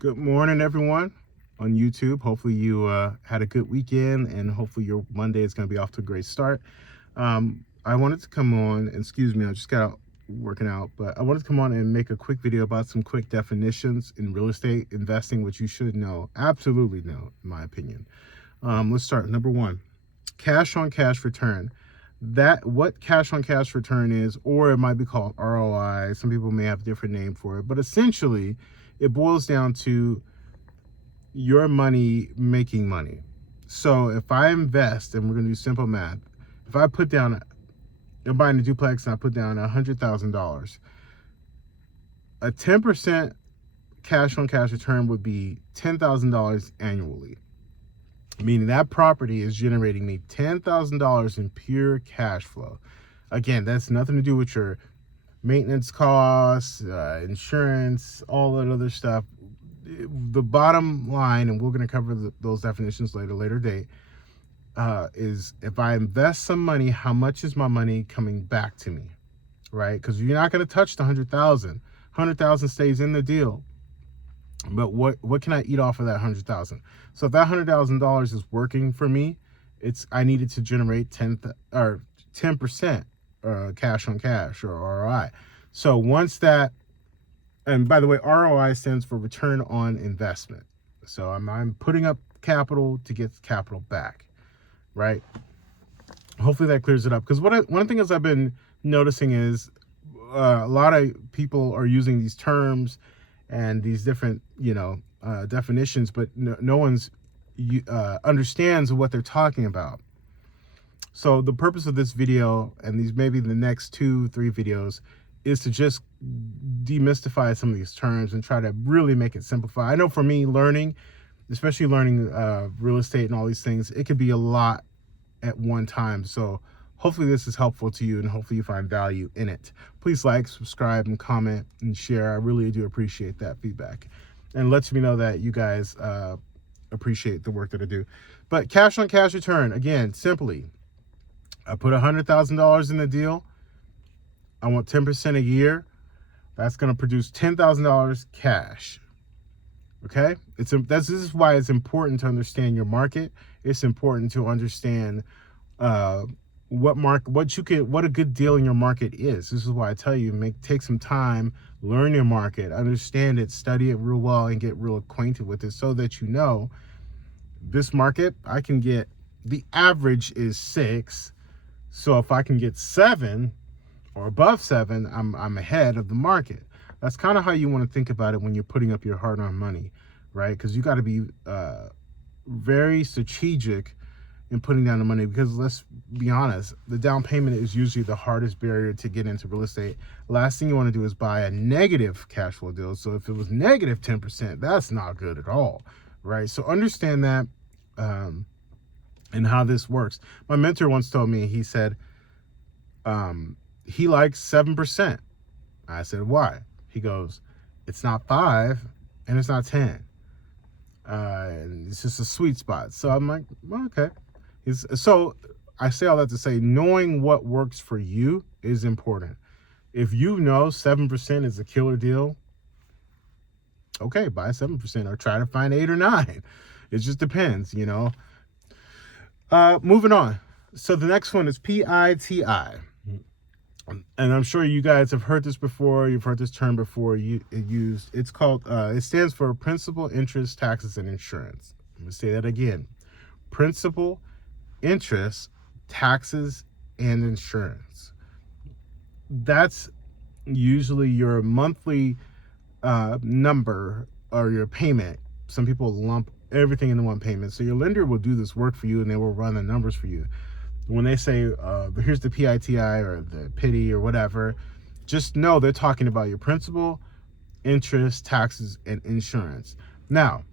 Good morning, everyone on YouTube. Hopefully you had a good weekend, and hopefully your Monday is going to be off to a great start. I wanted to come on, and excuse me, I just got out working out, but I wanted to come on and make a quick video about some quick definitions in real estate investing, which you should know, absolutely know, in my opinion. Let's start. Number one, cash on cash return. What cash on cash return is, or it might be called ROI. Some people may have a different name for it, but essentially it boils down to your money making money. So if I invest, and we're going to do simple math, if I put down, I'm buying a duplex and I put down $100,000, a 10% cash on cash return would be $10,000 annually, meaning that property is generating me $10,000 in pure cash flow. Again, that's nothing to do with your maintenance costs, insurance, all that other stuff. The bottom line, and we're going to cover those definitions later date, is if I invest some money, how much is my money coming back to me, right? Because you're not going to touch the 100,000. 100,000 stays in the deal. But what can I eat off of that 100,000? So if that $100,000 is working for me, I needed to generate 10% cash on cash, or ROI. So once that, and by the way, ROI stands for return on investment. So I'm putting up capital to get capital back, right? Hopefully that clears it up. Because one thing is I've been noticing is a lot of people are using these terms and these different, definitions, but no one's understands what they're talking about. So the purpose of this video, and these maybe the next 2-3 videos, is to just demystify some of these terms and try to really make it simplify. I know for me, especially learning real estate and all these things, it could be a lot at one time. So hopefully this is helpful to you, and hopefully you find value in it. Please like, subscribe, and comment and share. I really do appreciate that feedback, and lets me know that you guys appreciate the work that I do. But cash on cash return, again, simply, I put $100,000 in the deal. I want 10% a year. That's going to produce $10,000 cash. Okay? This is why it's important to understand your market. It's important to understand what a good deal in your market is. This is why I tell you, take some time, learn your market, understand it, study it real well, and get real acquainted with it, so that you know this market, I can get, the average is 6. So if I can get 7 or above 7, I'm ahead of the market. That's kind of how you want to think about it when you're putting up your hard-earned money, right? Because you got to be very strategic in putting down the money, because let's be honest, the down payment is usually the hardest barrier to get into real estate. Last thing you want to do is buy a negative cash flow deal. So if it was negative 10%, that's not good at all, right? So understand that and how this works. My mentor once told me, he said he likes 7%. I said, why? He goes, it's not 5 and it's not 10. And it's just a sweet spot. So I'm like, well, okay. So I say all that to say, knowing what works for you is important. If you know 7% is a killer deal, okay, buy 7%, or try to find 8 or 9. It just depends, Moving on. So the next one is PITI. And I'm sure you guys have heard this before. You've heard this term before used. It's called, it stands for principal, interest, taxes, and insurance. I'm going to say that again. Principal, interest, taxes, and insurance. That's usually your monthly number, or your payment. Some people lump everything into one payment. So your lender will do this work for you, and they will run the numbers for you. When they say, here's the PITI or the PITI or whatever, just know they're talking about your principal, interest, taxes, and insurance. Now,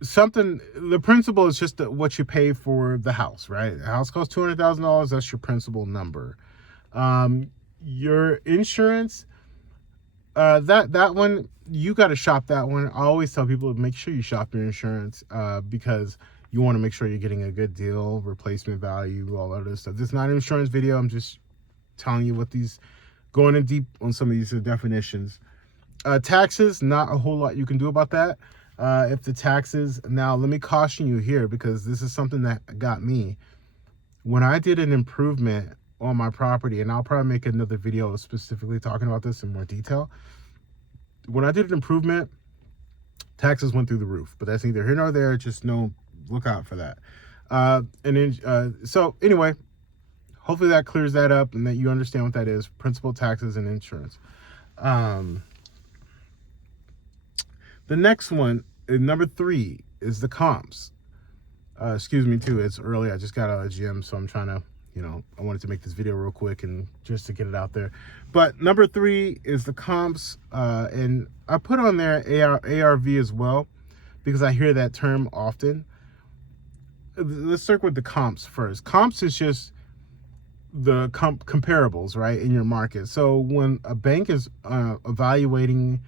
the principal is just what you pay for the house, right? The house costs $200,000. That's your principal number. Your insurance, that one, you got to shop that one. I always tell people to make sure you shop your insurance, because you want to make sure you're getting a good deal, replacement value, all that other stuff. This is not an insurance video. I'm just telling you going in deep on some of these definitions. Taxes, not a whole lot you can do about that. If the taxes, now let me caution you here, because this is something that got me. When I did an improvement on my property, and I'll probably make another video specifically talking about this in more detail. When I did an improvement, taxes went through the roof, but that's neither here nor there. Just look out for that. So anyway, hopefully that clears that up and that you understand what that is: principal, taxes, and insurance. The next one, number 3, is the comps. Excuse me too, it's early. I just got out of the gym, so I'm trying to, I wanted to make this video real quick and just to get it out there. But number 3 is the comps, and I put on there ARV as well, because I hear that term often. Let's start with the comps first. Comps is just the comparables, right, in your market. So when a bank is evaluating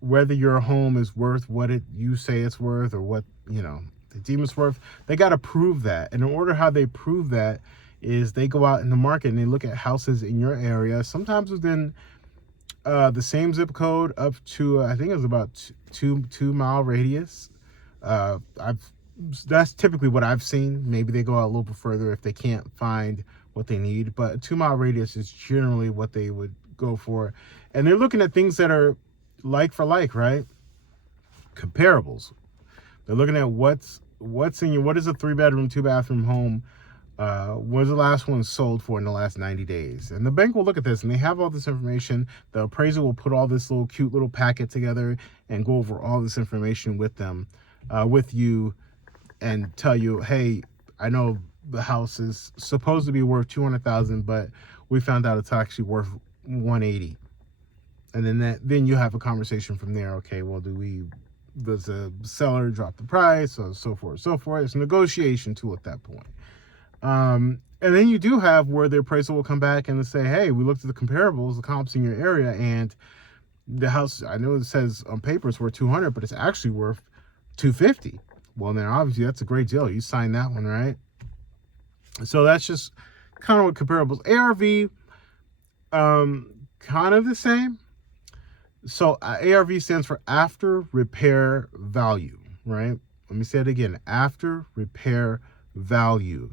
whether your home is worth what you say it's worth, or what they deem it's worth, they got to prove that. And in order how they prove that is they go out in the market and they look at houses in your area, sometimes within the same zip code, up to I think it was about 2-mile radius. That's typically what I've seen. Maybe they go out a little bit further if they can't find what they need, but a 2-mile radius is generally what they would go for. And they're looking at things that are like for like, right? Comparables. They're looking at what's in what is a 3-bedroom, 2-bathroom home, was the last one sold for in the last 90 days. And the bank will look at this, and they have all this information. The appraiser will put all this cute little packet together and go over all this information with them, with you, and tell you, hey, I know the house is supposed to be worth $200,000, but we found out it's actually worth $180,000. And then you have a conversation from there. Okay, well, does the seller drop the price, or so forth, so forth. It's a negotiation tool at that point. And then you do have where the appraiser will come back and say, hey, we looked at the comparables, the comps in your area, and the house, I know it says on paper it's worth $200,000, but it's actually worth $250,000. Well, then obviously that's a great deal. You signed that one, right? So that's just kind of what comparables. ARV, kind of the same. So ARV stands for after repair value, right? Let me say it again, after repair value.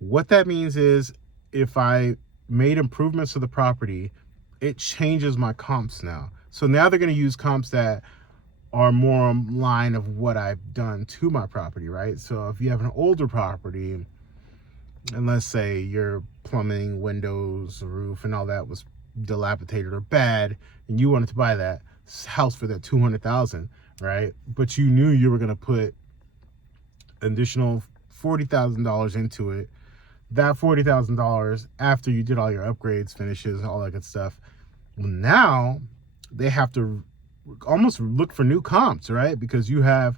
What that means is if I made improvements to the property, it changes my comps now. So now they're going to use comps that are more in line of what I've done to my property, right? So if you have an older property, and let's say your plumbing, windows, roof, and all that was dilapidated or bad, and you wanted to buy that house for that $200,000, right? But you knew you were going to put additional $40,000 into it. That $40,000, after you did all your upgrades, finishes, all that good stuff, well, now they have to almost look for new comps, right? Because you have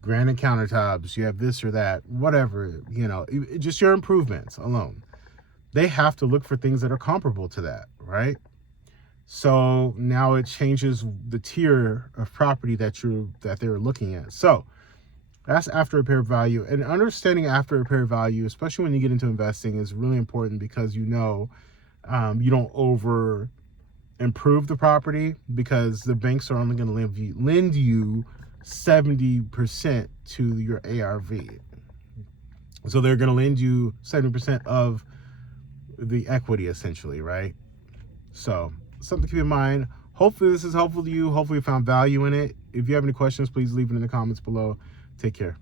granite countertops, you have this or that, whatever, just your improvements alone. They have to look for things that are comparable to that, right? So now it changes the tier of property that they're looking at. So that's after repair value. And understanding after repair value, especially when you get into investing, is really important, because you don't over improve the property, because the banks are only going to lend you 70% to your ARV. So they're going to lend you 70% of the equity, essentially, right? So something to keep in mind. Hopefully this is helpful to you. Hopefully you found value in it. If you have any questions, please leave it in the comments below. Take care.